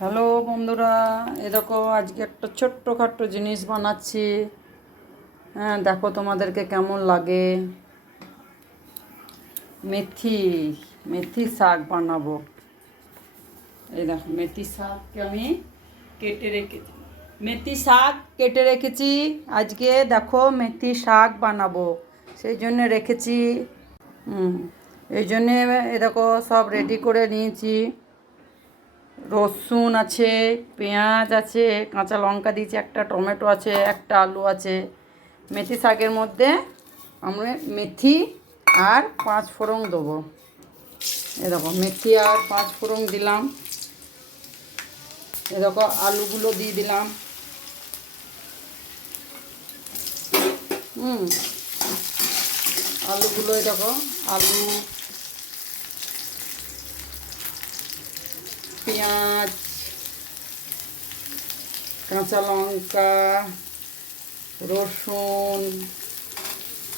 Hello বন্ধুরা, এ দেখো আজকে একটা ছোট্টখাট্টো জিনিস বানাচ্ছি। হ্যাঁ, দেখো তোমাদেরকে কেমন লাগে। মেথি মেথি শাক বানাবো। এই দেখো মেথি শাককে আমি কেটে রেখেছি। মেথি শাক কেটে রেখেছি। আজকে দেখো মেথি শাক বানাবো, সেই জন্য রেখেছি। হুম, এই জন্যে এ দেখো সব রেডি করে নিয়েছি। রসুন আছে, পেঁয়াজ আছে, কাঁচা লঙ্কা দিয়েছি, একটা টমেটো আছে, একটা আলু আছে। মেথি শাকের মধ্যে আমরা মেথি আর 5 ফোড়ন দেবো। এরকম মেথি আর 5 ফোড়ন দিলাম। এরকম আলুগুলো দিয়ে দিলাম। হুম, আলুগুলো এরকম আলু, পেঁয়াজ, কাঁচা লঙ্কা, রসুন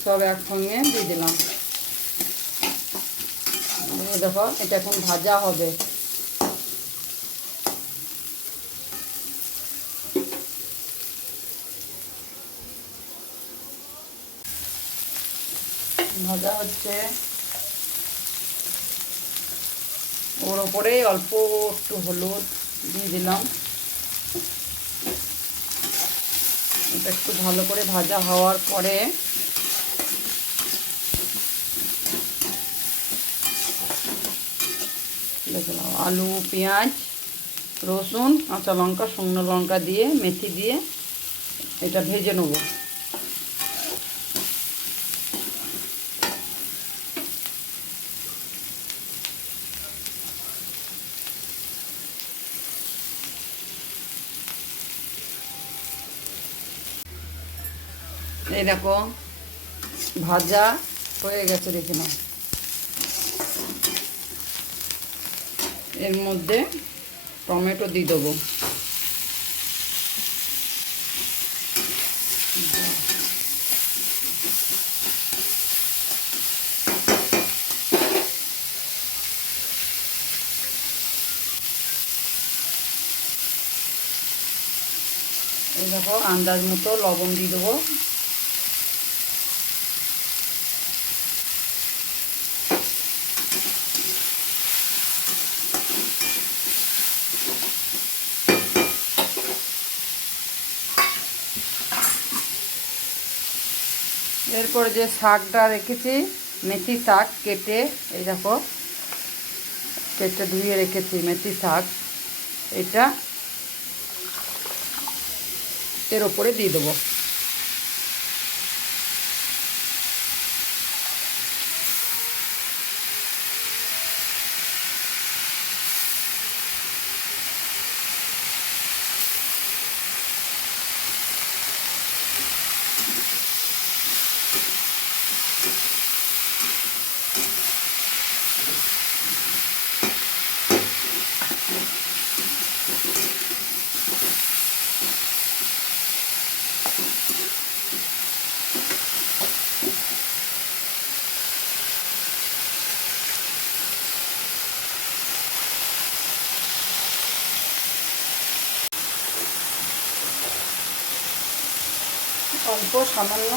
সব একসঙ্গে দিয়ে দিলাম। দেখো এটা এখন ভাজা হবে। ভাজা হচ্ছে। ওর ওপরে অল্প একটু হলুদ দিয়ে দিলাম। এটা একটু ভালো করে ভাজা হওয়ার পরে দেখলাম আলু, পেঁয়াজ, রসুন, কাঁচা লঙ্কা, শুকনো লঙ্কা দিয়ে মেথি দিয়ে এটা ভেজে নেব। এই দেখো ভাজা হয়ে গেছে, দেখে নাও। এর মধ্যে টমেটো দিয়ে দেবো। এই দেখো আন্দাজ মতো লবণ দিয়ে দেবো। এরপর যে শাকটা রেখেছি, মেথি শাক কেটে, এই দেখো কেটে ধুয়ে রেখেছি মেথি শাক, এটা এর ওপরে দিয়ে দেবো। অল্প সামান্য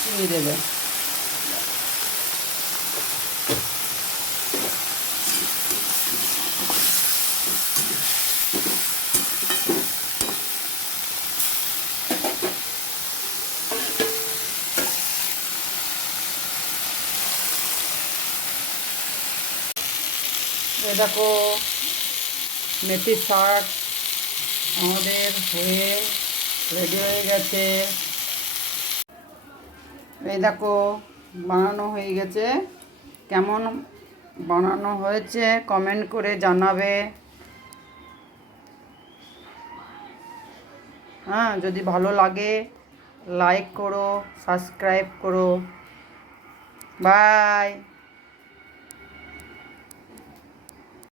চিনি দেবে। এই দেখো মেথি শাক আমাদের হয়ে রেডি হয়ে গেছে। এই দেখো বানানো হয়ে গেছে। কেমন বানানো হয়েছে কমেন্ট করে জানাবে। হ্যাঁ, যদি ভালো লাগে লাইক করো, সাবস্ক্রাইব করো। বাই।